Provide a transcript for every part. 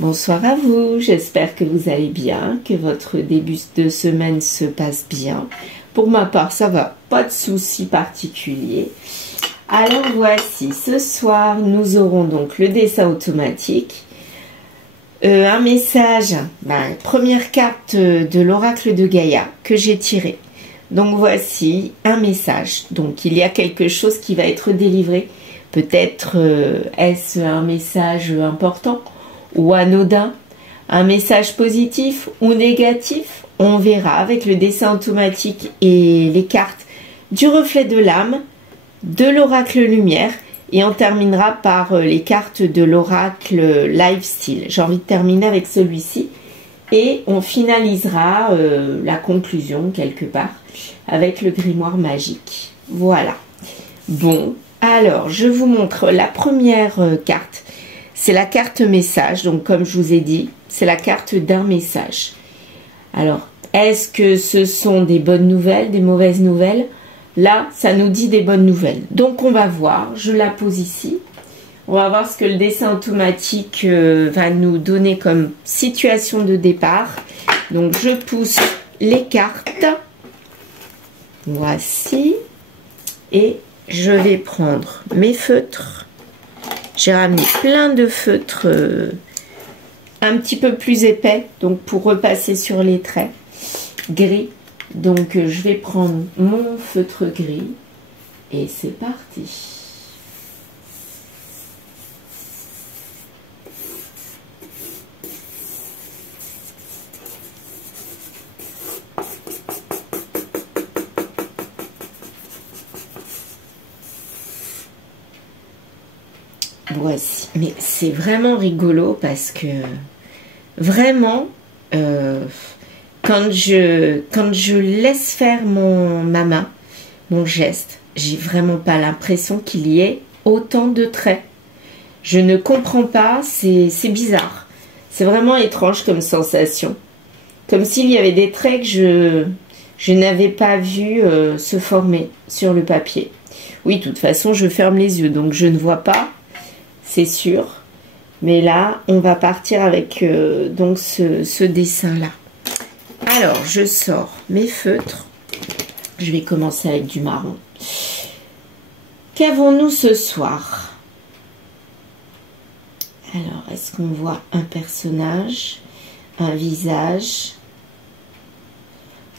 Bonsoir à vous, j'espère que vous allez bien, que votre début de semaine se passe bien. Pour ma part, ça va, pas de soucis particuliers. Alors voici, ce soir, nous aurons donc le dessin automatique. Un message, première carte de l'oracle de Gaïa que j'ai tiré. Donc voici un message. Donc il y a quelque chose qui va être délivré. Peut-être est-ce un message important ou anodin, un message positif ou négatif. On verra avec le dessin automatique et les cartes du reflet de l'âme, de l'oracle lumière. Et on terminera par les cartes de l'oracle lifestyle. J'ai envie de terminer avec celui-ci. Et on finalisera la conclusion quelque part avec le grimoire magique. Voilà. Bon, alors je vous montre la première carte. C'est la carte message. Donc comme je vous ai dit, c'est la carte d'un message. Alors, est-ce que ce sont des bonnes nouvelles, des mauvaises nouvelles ? Là, ça nous dit des bonnes nouvelles. Donc, on va voir. Je la pose ici. On va voir ce que le dessin automatique va nous donner comme situation de départ. Donc, je pousse les cartes. Voici. Et je vais prendre mes feutres. J'ai ramené plein de feutres un petit peu plus épais. Donc, pour repasser sur les traits gris. Donc, je vais prendre mon feutre gris et c'est parti. Voici. Mais c'est vraiment rigolo parce que vraiment... Quand je laisse faire ma main, mon geste, j'ai vraiment pas l'impression qu'il y ait autant de traits. Je ne comprends pas, c'est bizarre. C'est vraiment étrange comme sensation. Comme s'il y avait des traits que je n'avais pas vu se former sur le papier. Oui, de toute façon, je ferme les yeux, donc je ne vois pas, c'est sûr. Mais là, on va partir avec donc ce dessin-là. Alors, je sors mes feutres. Je vais commencer avec du marron. Qu'avons-nous ce soir? Alors, est-ce qu'on voit un personnage, un visage,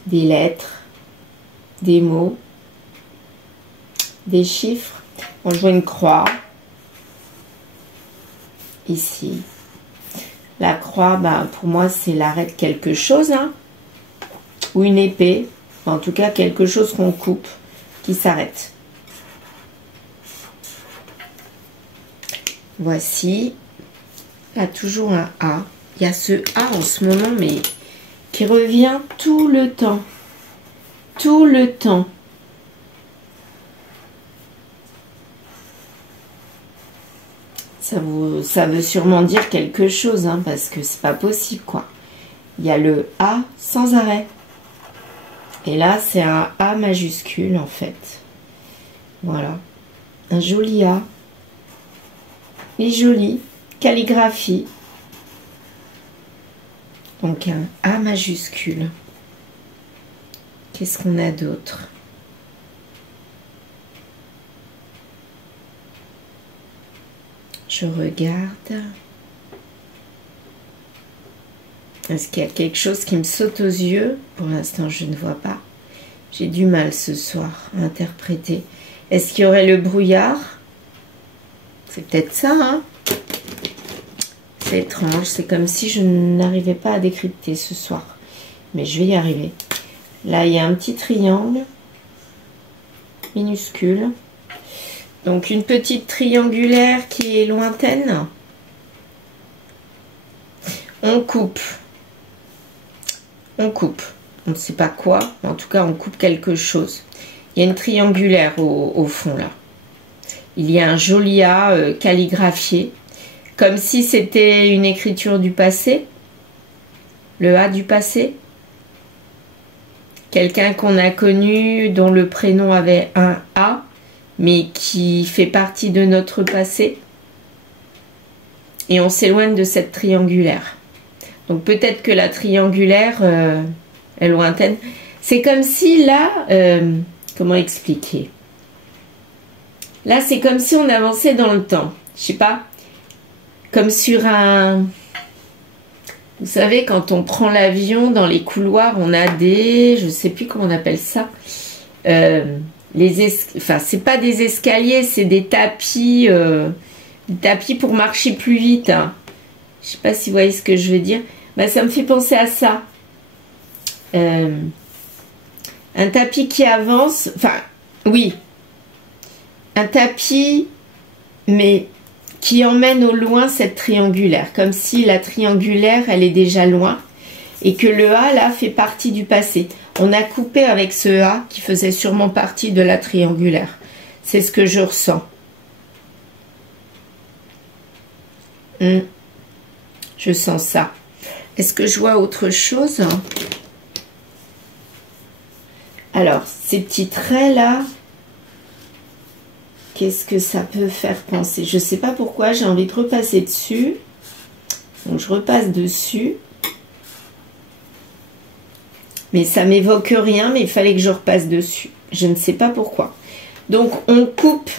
des lettres, des mots, des chiffres? On voit une croix. Ici. La croix, pour moi, c'est l'arrêt de quelque chose, hein. Ou une épée, en tout cas quelque chose qu'on coupe, qui s'arrête. Voici, là toujours un A. Il y a ce A en ce moment, mais qui revient tout le temps. Tout le temps. Ça veut sûrement dire quelque chose, hein, parce que c'est pas possible, quoi. Il y a le A sans arrêt. Et là, c'est un A majuscule, en fait. Voilà. Un joli A. Et joli. Calligraphie. Donc, un A majuscule. Qu'est-ce qu'on a d'autre? Je regarde. Est-ce qu'il y a quelque chose qui me saute aux yeux? Pour l'instant, je ne vois pas. J'ai du mal ce soir à interpréter. Est-ce qu'il y aurait le brouillard? C'est peut-être ça, hein? C'est étrange. C'est comme si je n'arrivais pas à décrypter ce soir. Mais je vais y arriver. Là, il y a un petit triangle minuscule. Donc, une petite triangulaire qui est lointaine. On coupe. On coupe. On ne sait pas quoi, mais en tout cas, on coupe quelque chose. Il y a une triangulaire au fond, là. Il y a un joli A calligraphié, comme si c'était une écriture du passé. Le A du passé. Quelqu'un qu'on a connu, dont le prénom avait un A, mais qui fait partie de notre passé. et on s'éloigne de cette triangulaire. Donc peut-être que la triangulaire est lointaine. C'est comme si là, comment expliquer? Là, c'est comme si on avançait dans le temps. Je sais pas, comme sur un... Vous savez, quand on prend l'avion, dans les couloirs, on a des... Je sais plus comment on appelle ça. Enfin, c'est pas des escaliers, c'est des tapis pour marcher plus vite. Hein. Je sais pas si vous voyez ce que je veux dire. Ben, ça me fait penser à ça. Un tapis qui avance... Enfin, oui. Un tapis, mais qui emmène au loin cette triangulaire. Comme si la triangulaire, elle est déjà loin. Et que le A, là, fait partie du passé. On a coupé avec ce A qui faisait sûrement partie de la triangulaire. C'est ce que je ressens. Je sens ça. Est-ce que je vois autre chose? Alors, ces petits traits-là, qu'est-ce que ça peut faire penser? Je ne sais pas pourquoi, j'ai envie de repasser dessus. Donc, je repasse dessus. Mais ça m'évoque rien, mais il fallait que je repasse dessus. Je ne sais pas pourquoi. Donc, on coupe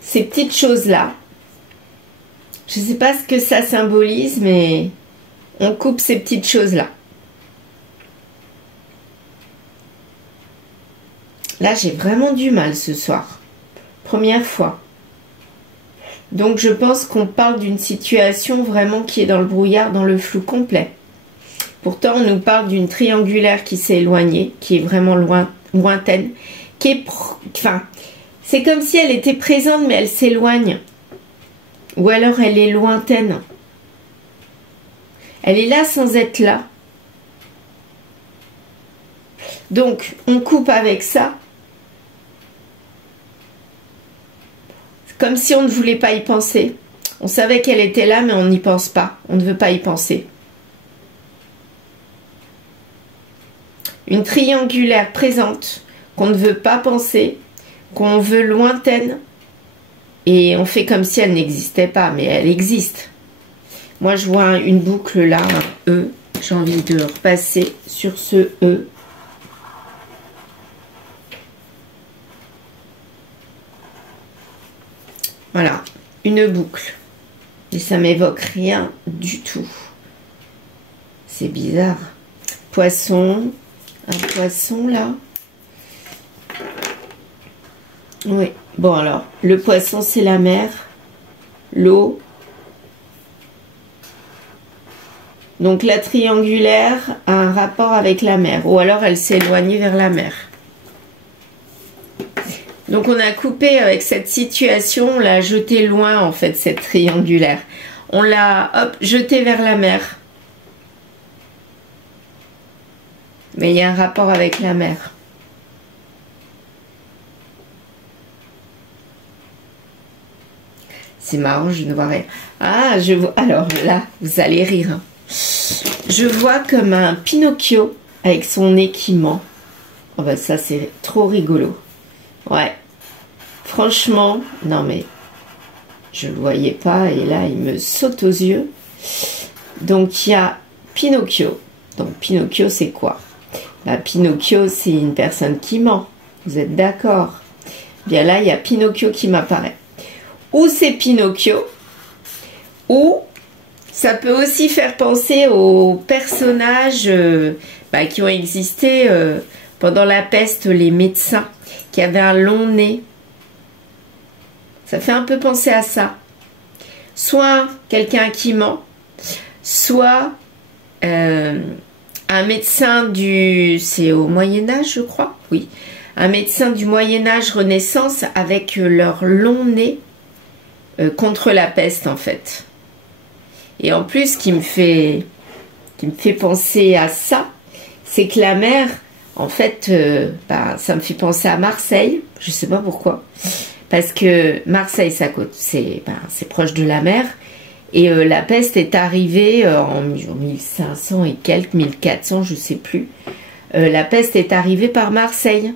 ces petites choses-là. Je ne sais pas ce que ça symbolise, mais on coupe ces petites choses-là. Là, j'ai vraiment du mal ce soir. Première fois. Donc, je pense qu'on parle d'une situation vraiment qui est dans le brouillard, dans le flou complet. Pourtant, on nous parle d'une triangulaire qui s'est éloignée, qui est vraiment lointaine, qui est... Enfin, c'est comme si elle était présente, mais elle s'éloigne. Ou alors, elle est lointaine. Elle est là sans être là. Donc, on coupe avec ça. Comme si on ne voulait pas y penser. On savait qu'elle était là, mais on n'y pense pas. On ne veut pas y penser. Une triangulaire présente, qu'on ne veut pas penser, qu'on veut lointaine, et on fait comme si elle n'existait pas, mais elle existe. Moi, je vois une boucle là, un E. J'ai envie de repasser sur ce E. Voilà, une boucle. Et ça m'évoque rien du tout. C'est bizarre. Poisson, un poisson là. Oui, bon alors, le poisson c'est la mer, l'eau. Donc la triangulaire a un rapport avec la mer, ou alors elle s'est éloignée vers la mer. Donc on a coupé avec cette situation, on l'a jetée loin en fait, cette triangulaire. On l'a, hop, jetée vers la mer. Mais il y a un rapport avec la mer. C'est marrant, je ne vois rien. Ah, je vois, alors là, vous allez rire. Hein. Je vois comme un Pinocchio avec son nez qui ment. Oh ben ça c'est trop rigolo. Ouais. Franchement, non mais je le voyais pas et là il me saute aux yeux. Donc il y a Pinocchio. Donc Pinocchio c'est quoi? Bah, Pinocchio c'est une personne qui ment. Vous êtes d'accord? Bien là il y a Pinocchio qui m'apparaît. Ou c'est Pinocchio, ou ça peut aussi faire penser aux personnages qui ont existé pendant la peste, les médecins qui avaient un long nez. Ça fait un peu penser à ça. Soit quelqu'un qui ment, soit un médecin c'est au Moyen-Âge, je crois, oui. Un médecin du Moyen-Âge Renaissance avec leur long nez contre la peste, en fait. Et en plus, ce qui me fait penser à ça, c'est que la mer, en fait, ça me fait penser à Marseille. Je sais pas pourquoi. Parce que Marseille, c'est proche de la mer. Et la peste est arrivée en 1500 et quelques, 1400, je sais plus. La peste est arrivée par Marseille.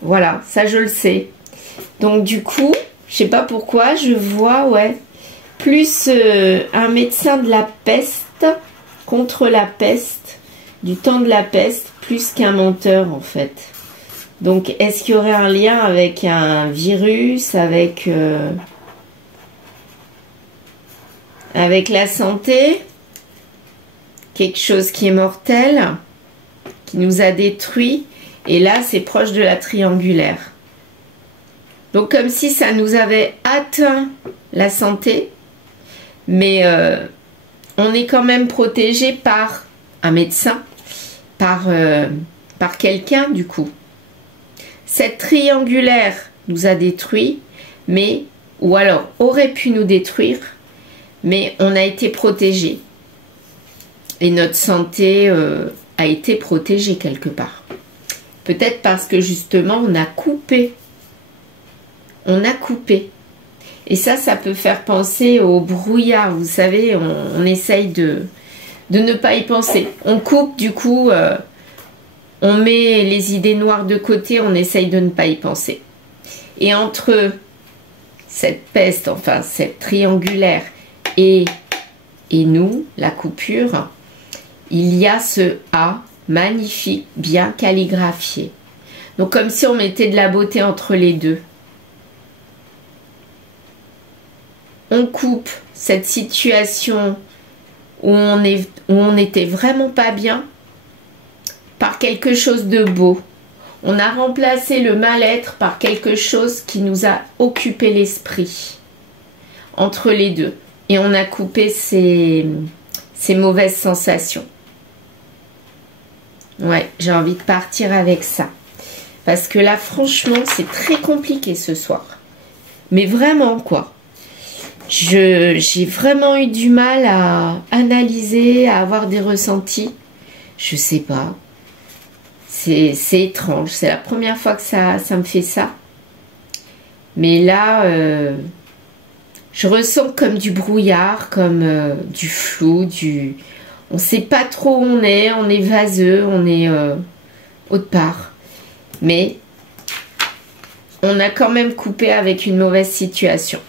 Voilà, ça je le sais. Donc du coup, je sais pas pourquoi, je vois, ouais, plus un médecin de la peste, contre la peste, du temps de la peste, plus qu'un menteur en fait. Donc est-ce qu'il y aurait un lien avec un virus, avec la santé, quelque chose qui est mortel, qui nous a détruit, et là c'est proche de la triangulaire. Donc comme si ça nous avait atteint la santé, mais on est quand même protégé par un médecin, par quelqu'un du coup. Cette triangulaire nous a détruit, mais, ou alors aurait pu nous détruire, mais on a été protégé. Et notre santé a été protégée quelque part. Peut-être parce que justement on a coupé. On a coupé. Et ça peut faire penser au brouillard. Vous savez, on essaye de ne pas y penser. On coupe, du coup, on met les idées noires de côté, on essaye de ne pas y penser. Et entre cette peste, enfin cette triangulaire, et nous, la coupure, il y a ce A magnifique, bien calligraphié. Donc comme si on mettait de la beauté entre les deux. On coupe cette situation où on n'était vraiment pas bien par quelque chose de beau. On a remplacé le mal-être par quelque chose qui nous a occupé l'esprit entre les deux. Et on a coupé ces mauvaises sensations. Ouais, j'ai envie de partir avec ça. Parce que là, franchement, c'est très compliqué ce soir. Mais vraiment, quoi. J'ai vraiment eu du mal à analyser, à avoir des ressentis. Je sais pas. C'est étrange. C'est la première fois que ça me fait ça. Mais là, je ressens comme du brouillard, comme du flou, on ne sait pas trop où on est vaseux, on est autre part. Mais on a quand même coupé avec une mauvaise situation.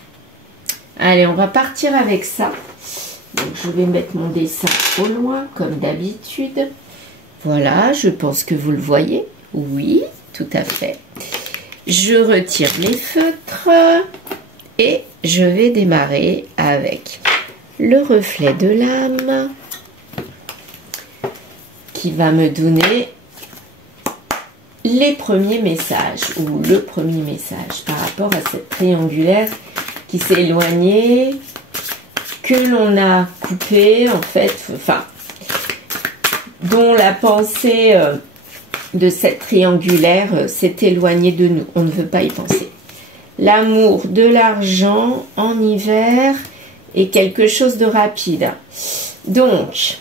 Allez, on va partir avec ça. Donc, je vais mettre mon dessin au loin, comme d'habitude. Voilà, je pense que vous le voyez. Oui, tout à fait. Je retire mes feutres et je vais démarrer avec le reflet de l'âme qui va me donner les premiers messages ou le premier message par rapport à cette triangulaire qui s'est éloignée, que l'on a coupé en fait, enfin, dont la pensée de cette triangulaire s'est éloignée de nous. On ne veut pas y penser. L'amour, de l'argent en hiver et quelque chose de rapide. Donc,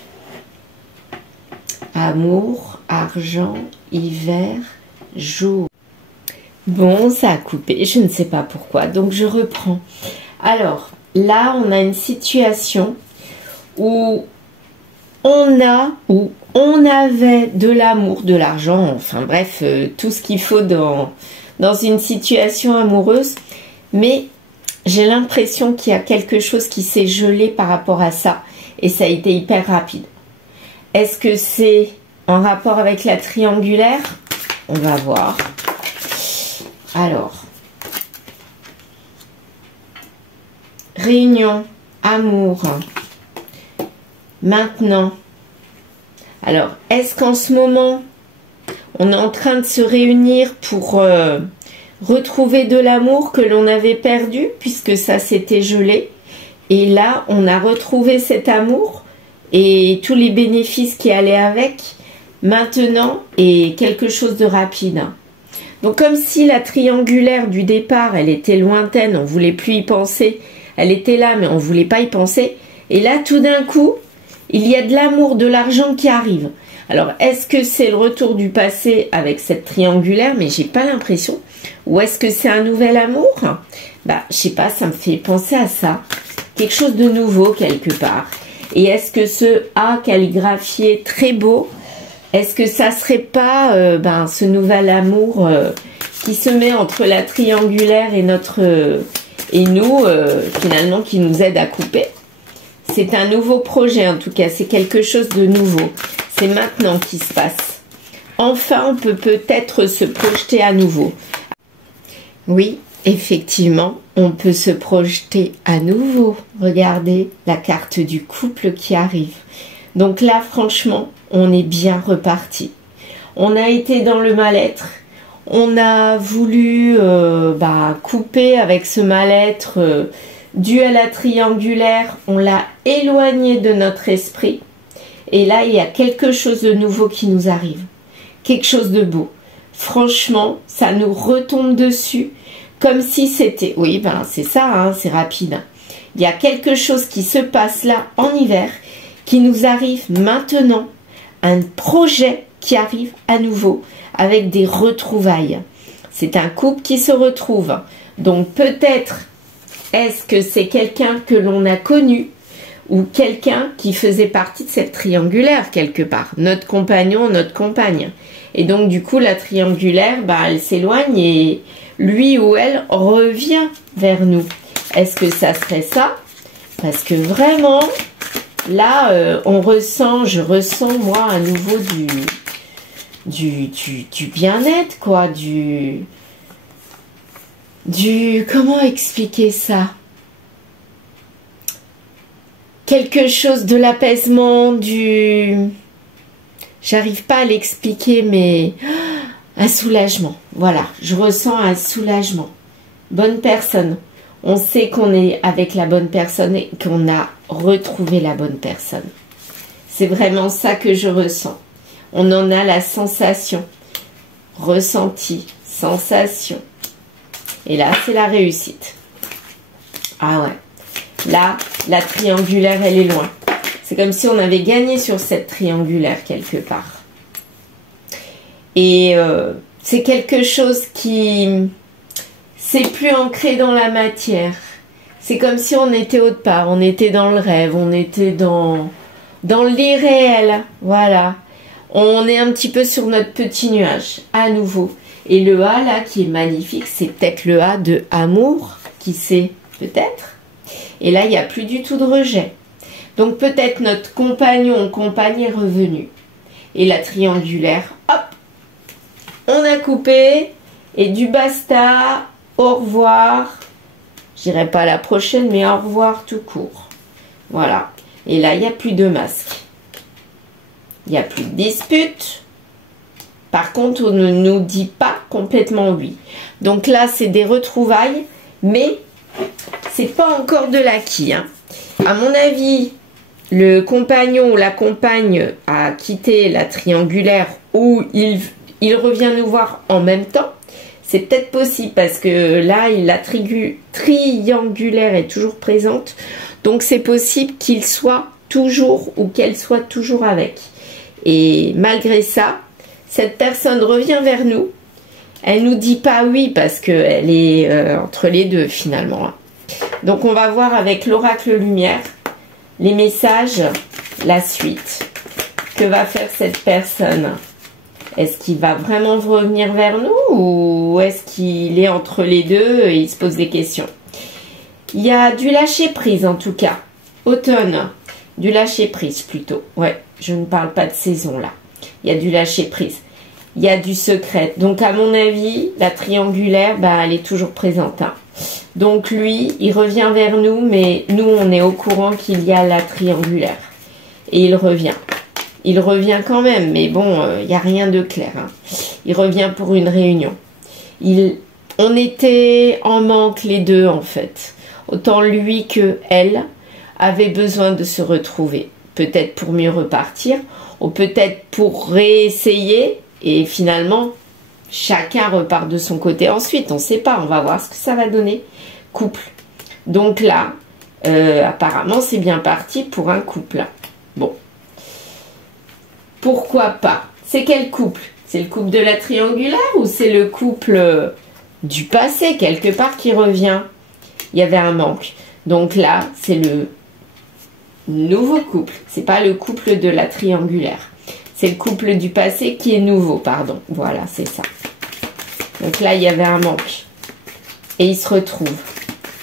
amour, argent, hiver, jour. Bon, ça a coupé, je ne sais pas pourquoi, donc je reprends. Alors, là, on a une situation où on avait de l'amour, de l'argent, enfin bref, tout ce qu'il faut dans une situation amoureuse, mais j'ai l'impression qu'il y a quelque chose qui s'est gelé par rapport à ça, et ça a été hyper rapide. Est-ce que c'est en rapport avec la triangulaire? On va voir. Alors, réunion, amour, maintenant. Alors, est-ce qu'en ce moment, on est en train de se réunir pour retrouver de l'amour que l'on avait perdu, puisque ça s'était gelé, et là, on a retrouvé cet amour et tous les bénéfices qui allaient avec, maintenant, et quelque chose de rapide. Donc comme si la triangulaire du départ, elle était lointaine, on ne voulait plus y penser, elle était là mais on ne voulait pas y penser, et là tout d'un coup, il y a de l'amour, de l'argent qui arrive. Alors est-ce que c'est le retour du passé avec cette triangulaire, mais j'ai pas l'impression, ou est-ce que c'est un nouvel amour? Bah je sais pas, ça me fait penser à ça, quelque chose de nouveau quelque part. Et est-ce que ce A calligraphié très beau, est-ce que ça serait pas ce nouvel amour qui se met entre la triangulaire et et nous, finalement, qui nous aide à couper. C'est un nouveau projet, en tout cas, c'est quelque chose de nouveau. C'est maintenant qui se passe. Enfin, on peut peut-être se projeter à nouveau. Oui, effectivement, on peut se projeter à nouveau. Regardez la carte du couple qui arrive. Donc là, franchement, on est bien reparti. On a été dans le mal-être. On a voulu couper avec ce mal-être dû à la triangulaire. On l'a éloigné de notre esprit. Et là, il y a quelque chose de nouveau qui nous arrive. Quelque chose de beau. Franchement, ça nous retombe dessus comme si c'était... Oui, ben c'est ça, hein, c'est rapide. Il y a quelque chose qui se passe là en hiver qui nous arrive maintenant. Un projet qui arrive à nouveau avec des retrouvailles. C'est un couple qui se retrouve. Donc peut-être est-ce que c'est quelqu'un que l'on a connu ou quelqu'un qui faisait partie de cette triangulaire quelque part. Notre compagnon, notre compagne. Et donc du coup la triangulaire, elle s'éloigne et lui ou elle revient vers nous. Est-ce que ça serait ça? Parce que vraiment, là, je ressens moi à nouveau du bien-être, quoi, comment expliquer ça? Quelque chose de l'apaisement, j'arrive pas à l'expliquer, mais un soulagement. Voilà, je ressens un soulagement. Bonne personne. On sait qu'on est avec la bonne personne et qu'on a retrouvé la bonne personne. C'est vraiment ça que je ressens. On en a la sensation. Ressenti, sensation. Et là, c'est la réussite. Ah ouais. Là, la triangulaire, elle est loin. C'est comme si on avait gagné sur cette triangulaire quelque part. Et c'est quelque chose qui... c'est plus ancré dans la matière. C'est comme si on était autre part. On était dans le rêve. On était dans l'irréel. Voilà. On est un petit peu sur notre petit nuage. À nouveau. Et le A là qui est magnifique, c'est peut-être le A de amour. Qui sait? Peut-être. Et là, il n'y a plus du tout de rejet. Donc peut-être notre compagnon ou compagne est revenu. Et la triangulaire, hop, on a coupé. Et du basta, au revoir. Je dirais pas à la prochaine, mais au revoir tout court. Voilà. Et là, il n'y a plus de masque. Il n'y a plus de dispute. Par contre, on ne nous dit pas complètement oui. Donc là, c'est des retrouvailles, mais c'est pas encore de l'acquis. Hein. À mon avis, le compagnon ou la compagne a quitté la triangulaire ou il revient nous voir en même temps. C'est peut-être possible parce que là, la triangulaire est toujours présente. Donc, c'est possible qu'il soit toujours ou qu'elle soit toujours avec. Et malgré ça, cette personne revient vers nous. Elle nous dit pas oui parce qu'elle est entre les deux finalement. Donc, on va voir avec l'oracle lumière les messages, la suite. Que va faire cette personne ? Est-ce qu'il va vraiment revenir vers nous ou est-ce qu'il est entre les deux et il se pose des questions? Il y a du lâcher prise en tout cas. Automne, du lâcher prise plutôt. Ouais, je ne parle pas de saison là. Il y a du lâcher prise. Il y a du secret. Donc à mon avis, la triangulaire, elle est toujours présente. Hein. Donc lui, il revient vers nous, mais nous, on est au courant qu'il y a la triangulaire. Et il revient. Il revient quand même, mais bon, il n'y a rien de clair. Hein. Il revient pour une réunion. On était en manque les deux, en fait. Autant lui que elle avaient besoin de se retrouver. Peut-être pour mieux repartir, ou peut-être pour réessayer, et finalement, chacun repart de son côté ensuite. On ne sait pas, on va voir ce que ça va donner. Couple. Donc là, apparemment, c'est bien parti pour un couple. Bon. Pourquoi pas? C'est quel couple? C'est le couple de la triangulaire ou c'est le couple du passé, quelque part, qui revient? Il y avait un manque. Donc là, c'est le nouveau couple. C'est pas le couple de la triangulaire. C'est le couple du passé qui est nouveau, pardon. Voilà, c'est ça. Donc là, il y avait un manque. Et ils se retrouvent.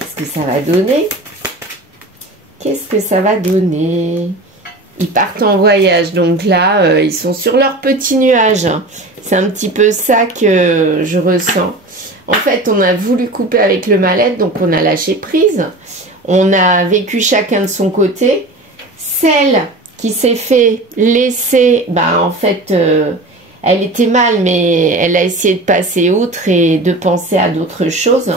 Est-ce que ça va donner? Qu'est-ce que ça va donner? Ils partent en voyage, donc là, ils sont sur leur petit nuage. C'est un petit peu ça que je ressens. En fait, on a voulu couper avec le mal-être, donc on a lâché prise. On a vécu chacun de son côté. Celle qui s'est fait laisser, bah en fait, elle était mal, mais elle a essayé de passer outre et de penser à d'autres choses.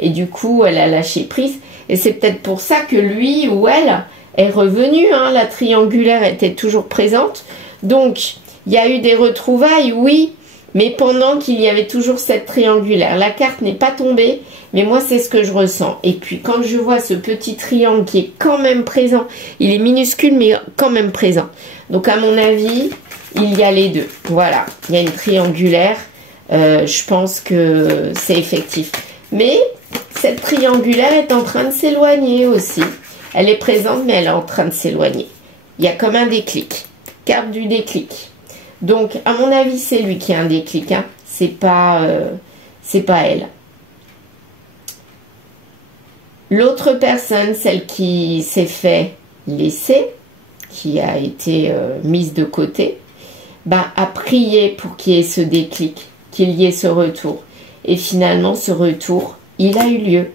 Et du coup, elle a lâché prise. Et c'est peut-être pour ça que lui ou elle est revenu, hein, la triangulaire était toujours présente. Donc, il y a eu des retrouvailles, oui, mais pendant qu'il y avait toujours cette triangulaire. La carte n'est pas tombée, mais moi, c'est ce que je ressens. Et puis, quand je vois ce petit triangle qui est quand même présent, il est minuscule, mais quand même présent. Donc, à mon avis, il y a les deux. Voilà, il y a une triangulaire. Je pense que c'est effectif. Mais cette triangulaire est en train de s'éloigner aussi. Elle est présente, mais elle est en train de s'éloigner. Il y a comme un déclic. Carte du déclic. Donc, à mon avis, c'est lui qui a un déclic. Hein. C'est pas elle. L'autre personne, celle qui s'est fait laisser, qui a été mise de côté, bah, a prié pour qu'il y ait ce déclic, qu'il y ait ce retour. Et finalement, ce retour, il a eu lieu.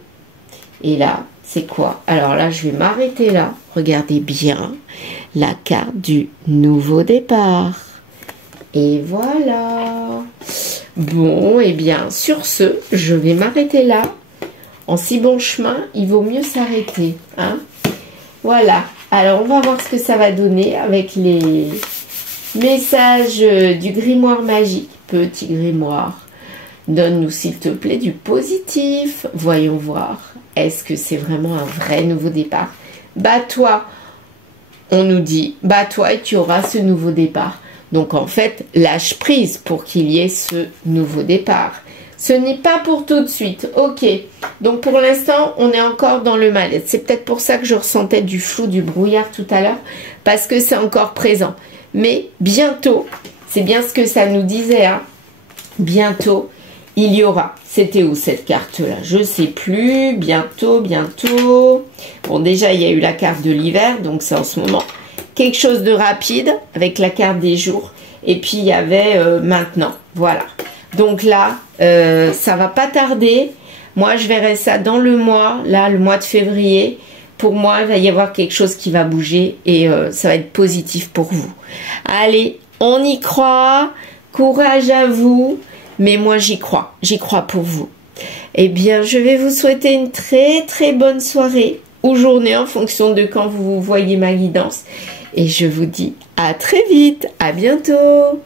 Et là, c'est quoi? Alors là, je vais m'arrêter là. Regardez bien la carte du nouveau départ. Et voilà. Bon, et bien, sur ce, je vais m'arrêter là. En si bon chemin, il vaut mieux s'arrêter. Hein? Voilà. Alors, on va voir ce que ça va donner avec les messages du grimoire magique. Petit grimoire. Donne-nous, s'il te plaît, du positif. Voyons voir. Est-ce que c'est vraiment un vrai nouveau départ? Bats-toi. On nous dit, bats-toi et tu auras ce nouveau départ. Donc, en fait, lâche prise pour qu'il y ait ce nouveau départ. Ce n'est pas pour tout de suite. Ok. Donc, pour l'instant, on est encore dans le mal-être. C'est peut-être pour ça que je ressentais du flou, du brouillard tout à l'heure. Parce que c'est encore présent. Mais bientôt, c'est bien ce que ça nous disait. Hein, bientôt, il y aura. C'était où cette carte-là? Je ne sais plus. Bientôt, bientôt. Bon, déjà, il y a eu la carte de l'hiver. Donc, c'est en ce moment quelque chose de rapide avec la carte des jours. Et puis, il y avait maintenant. Voilà. Donc là, ça va pas tarder. Moi, je verrai ça dans le mois. Là, le mois de février. Pour moi, il va y avoir quelque chose qui va bouger. Et ça va être positif pour vous. Allez, on y croit. Courage à vous. Mais moi, j'y crois. J'y crois pour vous. Eh bien, je vais vous souhaiter une très, très bonne soirée ou journée en fonction de quand vous voyez ma guidance. Et je vous dis à très vite. À bientôt.